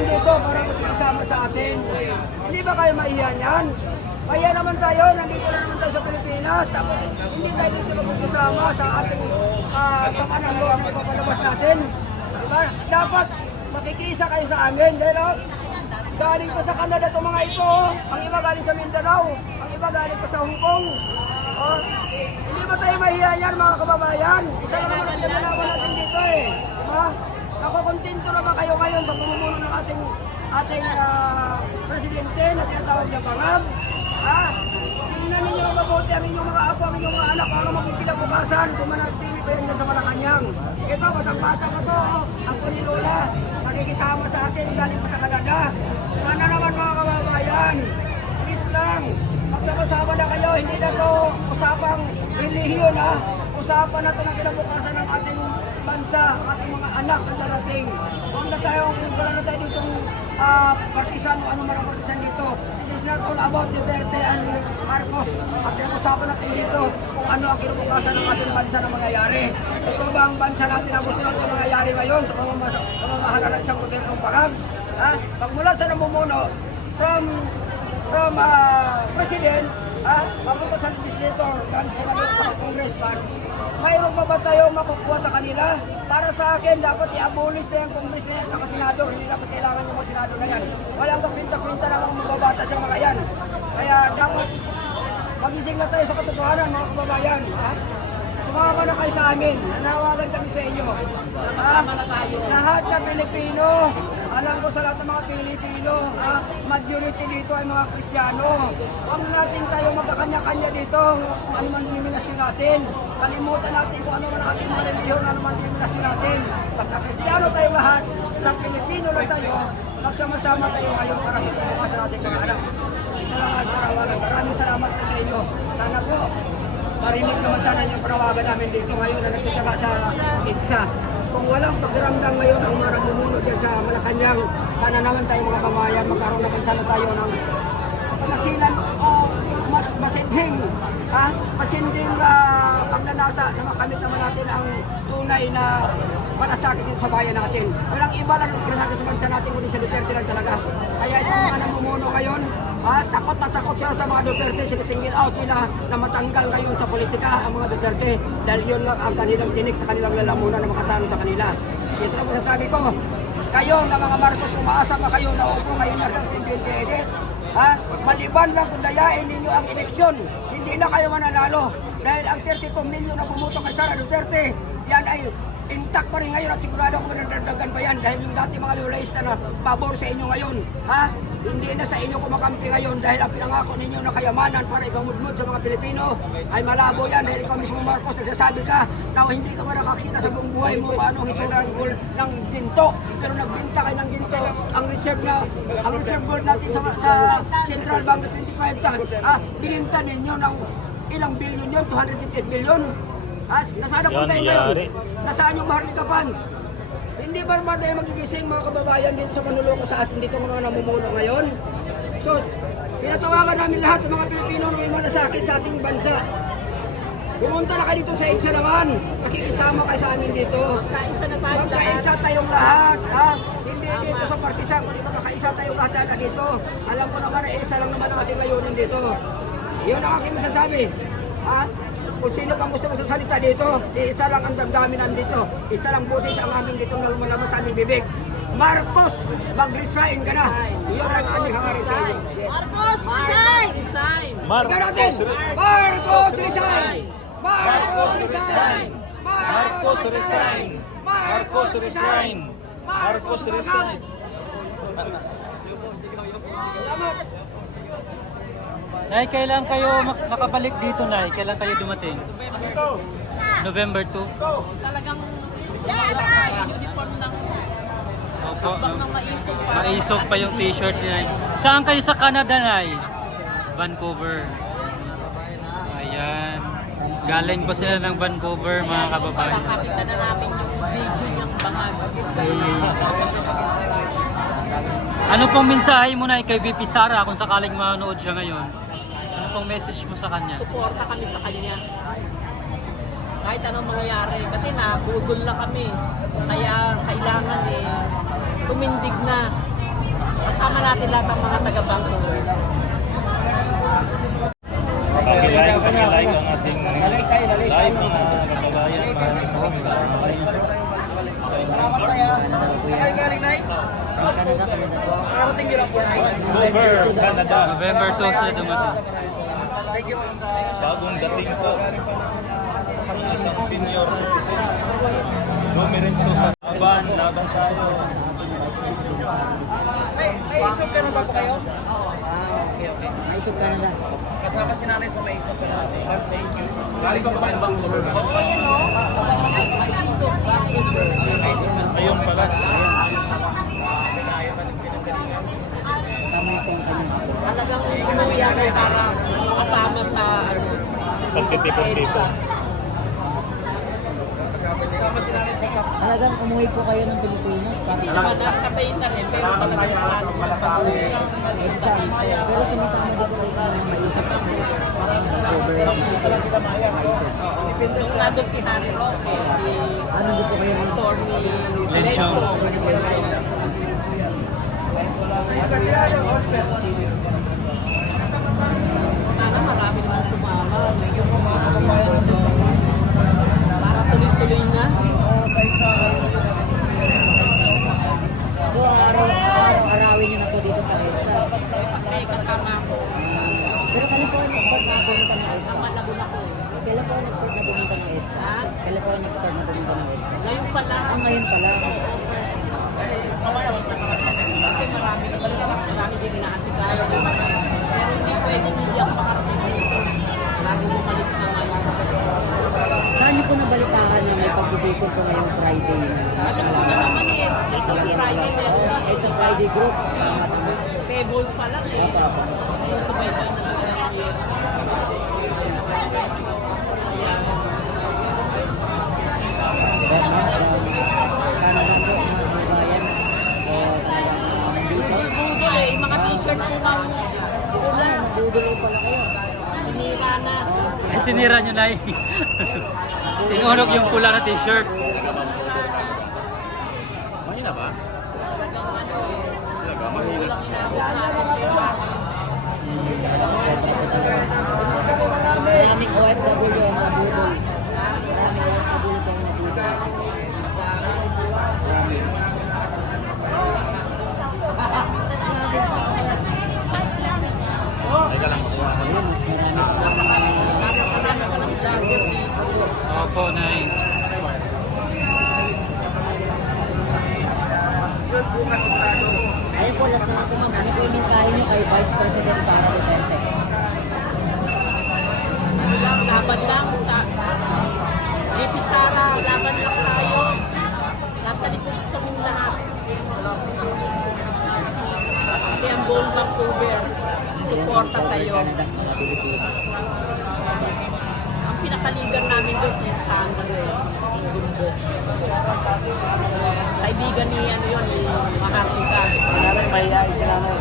naman dito para makikisama sa atin. Hindi ba kayo maiya niyan? Kaya naman tayo, nandito na naman tayo sa Pilipinas, tapos hindi tayo dito magkasama sa ating sama ng loob na ipapalabas natin. Diba? Dapat makikisa kayo sa amin. Dahil galing pa sa Canada itong mga ito. Ang iba galing sa Mindanao. Ang iba galing pa sa Hong Kong. Hindi ba tayo mahiya yan mga kababayan? Isa na naman ang pinagalaman natin dito eh. Diba? Nakukontento naman kayo ngayon sa pamumuno ng ating presidente na tinatawag na Bangag. Tingnan ninyo na mabuti ang inyong mga apo, ang inyong mga anak, ano maging kinabukasan kung manatili pa yan dyan sa Malacanang. Ito, batang-bata pa to, ang Lola, nakikisama sa atin galing pa sa Canada. Sana naman mga kababayan, please lang, magsama-sama na kayo, hindi na to usapang relihiyon usapan na to ng kinabukasan ng ating bansa, ating mga anak na darating. Huwag na tayo, wala na tayo ditong partisan o ano man ang partisan dito. This is not all about Duterte and Marcos. At pinag-usapan natin dito kung ano ang kinabukasan ng ating bansa na mangyayari. Ito ba ang bansa natin na gusto natin mangyayari ngayon sa pamamahala ng isang gobernong Bangag? Pagmula sa namumuno from president, papunta sa legislator, galing sa mga congressman, mayroon pa ba tayo makukuha sa kanila? Para sa akin, dapat i-abolish na yung Congress na yan sa senador. Hindi dapat kailangan yung mga senador na yan. Walang kapinta-pinta na mga mababata sa mga yan. Kaya dapat magising na tayo sa katotohanan mga kababayan. Sumama na kayo sa amin. Nanawagan kami sa inyo. Lahat na Pilipino, alam ko sa lahat ng mga Pilipino, majority dito ay mga Kristiyano. Huwag natin tayo magkakanya-kanya dito kung ano man denominasyon natin. Kalimutan natin kung ano man ang ating mga relihiyon, ano man denominasyon natin. Basta Kristiyano tayo lahat, sa Pilipino lang tayo, magsama-sama tayo ngayon para sa pagkakasan natin mga anak. Ito lang ang parawagan. Maraming salamat po sa inyo. Sana po, marinig naman sana yung parawagan namin dito ngayon na nagtityaga sa EDSA. Kung walang pagramdam ngayon ang mga namumuno dyan sa Malacanang, sana naman tayo mga pamayan, magkaroon naman sana tayo ng masinan o masinding pagnanasa na makamit naman natin ang tunay na malasakit dito sa bayan natin. Walang iba lang ang malasakit sa bansa natin kundi sa Duterte lang talaga. Kaya itong mga namumuno ngayon, takot na takot sila sa mga Duterte, sinisingle out nila na matanggal ngayon sa politika ang mga Duterte dahil yun lang ang kanilang tinik sa kanilang lalamunan na makatalo sa kanila. Ito na masasabi ko, kayo na mga Marcos, umaasa pa kayo na upo kayo na sa 2028, maliban lang kung dayain ninyo ang eleksyon, hindi na kayo mananalo dahil ang 32 milyon na bumuto kay Sara Duterte, yan ay intact pa rin ngayon at sigurado kung madagdagan pa yan dahil yung dati mga lulaista na pabor sa inyo ngayon, hindi na sa inyo kumakampi ngayon dahil ang pinangako ninyo na kayamanan para ipamudmud sa mga Pilipino ay malabo yan dahil ikaw mismo Marcos nagsasabi ka na hindi ka pa nakakita sa buong buhay mo kung anong itsura ng ginto pero nagbinta kayo ng ginto ang reserve gold natin sa Central Bank na 25 tons bininta ninyo ng ilang bilyon yun, 258 billion. Nasaan ang punta ngayon? Nasaan yung Maharlika funds? Hindi ba tayo magigising mga kababayan dito sa panuloko sa atin dito mga namumuno ngayon? So, tinatawagan namin lahat ng mga Pilipino na may malasakit sa ating bansa. Pumunta na kayo dito sa EDSA naman. Nakikisama kayo sa amin dito. Magkaisa tayong lahat. Hindi dito sa partisan, kundi magkakaisa tayong lahat sana dito. Alam ko naman na isa lang naman ang ating layunin dito. Yun ang aking masasabi. Kung sino pang gusto masasalita dito, isa lang ang damdamin namin dito. Isa lang boses ang aming dito na lumalabas sa aming bibig. Marcos, mag-resign ka na. Iyon ang aming hangarin sa inyo. Marcos, resign! Marcos, Marcos, resign! Marcos, resign! Marcos resign! Marcos resign! Marcos resign! Nay, kailan kayo makabalik dito, Nay? Kailan kayo dumating? November 2? Talagang uniform ng Opo, ng maisog pa. maisog pa yung t-shirt niya. Saan kayo sa Canada, Nay? Vancouver. Ayan. Galing pa sila ng Vancouver, mga kababayan. Nakakita na namin yung video niyang Bangag. Ano pong mensahe mo, Nay, kay VP Sara kung sakaling manood siya ngayon? Ano pong message mo sa kanya? Suporta kami sa kanya. Kahit anong mangyayari. Kasi nabudol na kami. Kaya kailangan tumindig na. Kasama natin lahat ng mga taga-Vancouver. Pakilike ang ating live mga kababayan. Maraming Vancouver, Canada. November 2 sila dumating. Bagong dating po. Isang senior citizen. Domirenzo sa laban tayo. May isog ka na ba po kayo? Okay. May isog Canada. Kasama si nanay sa may isog ka na. Thank you. Galing pa ba kayo ng Vancouver? Ayan o. Kasama na sa may isog. Ayun pala. Kasama niya po ang kanyang. Talagang umuwi ako para kasama sa ano. Pagtitipon-tipon. Kasama si nanay sa Caps. Talagang umuwi po kayo ng Pilipinas para Hindi naman nasa bay na rin, pero talagang plano ko na pag-uwi. sa pero sumasama din po kayo sa mga maisip sa cover. Nung nandun si Harry Roque, si Ano din po kayo ng Attorney Lenchong. Sana marami naman sumama. Para tuloy-tuloy na. So araw-arawin niyo na po dito sa EDSA. Pag may kasama ako, Pero kailan po ang nag-start na pumunta ng EDSA? malabo na ko. Kailan po ang nag-start na pumunta ng EDSA? Ha? Kailan po ang nag-start na pumunta ng EDSA? Ngayon pala, Ngayon pala. kasi marami din inaasikaso. Pero hindi pwedeng hindi ako makarating dito. Lagi bumalik naman. Saan niyo po nabalitaan na may pagbibigod po ngayong Friday? Alam ko na naman eh, yung Friday meron na. It's a Friday group. Tama. Tables pa lang eh. Opo. Sinusubayban na talaga ng year. Canada po, mga kabayan. So, nandito. Budol eh, yung mga t-shirt ko ng pula. Nabuduloy pala kayo. Sinira na. Ay, sinira nyo na eh. Tinunog yung pula na t-shirt. Mahina ba? Maraming OFW ang nabudol. Maraming OFW po ang nabudol. Teka lang, makuha ko. Ayun, mas marami po. Opo, Nay. Ayun po, last na lang po ma'am. Ano po yung mensahe niyo kay Vice President Sara Duterte? Laban lang sa VP Sara, laban lang tayo. Nasa likod kaming lahat. Pati ang buong Vancouver, suporta sa iyo. Canada, mga Pilipino. Ang pinakaligan namin doon si Sandra Gumbo. Kaibigan ni ano yun, ni Maharlika. Sinanay, mahihain sinanay.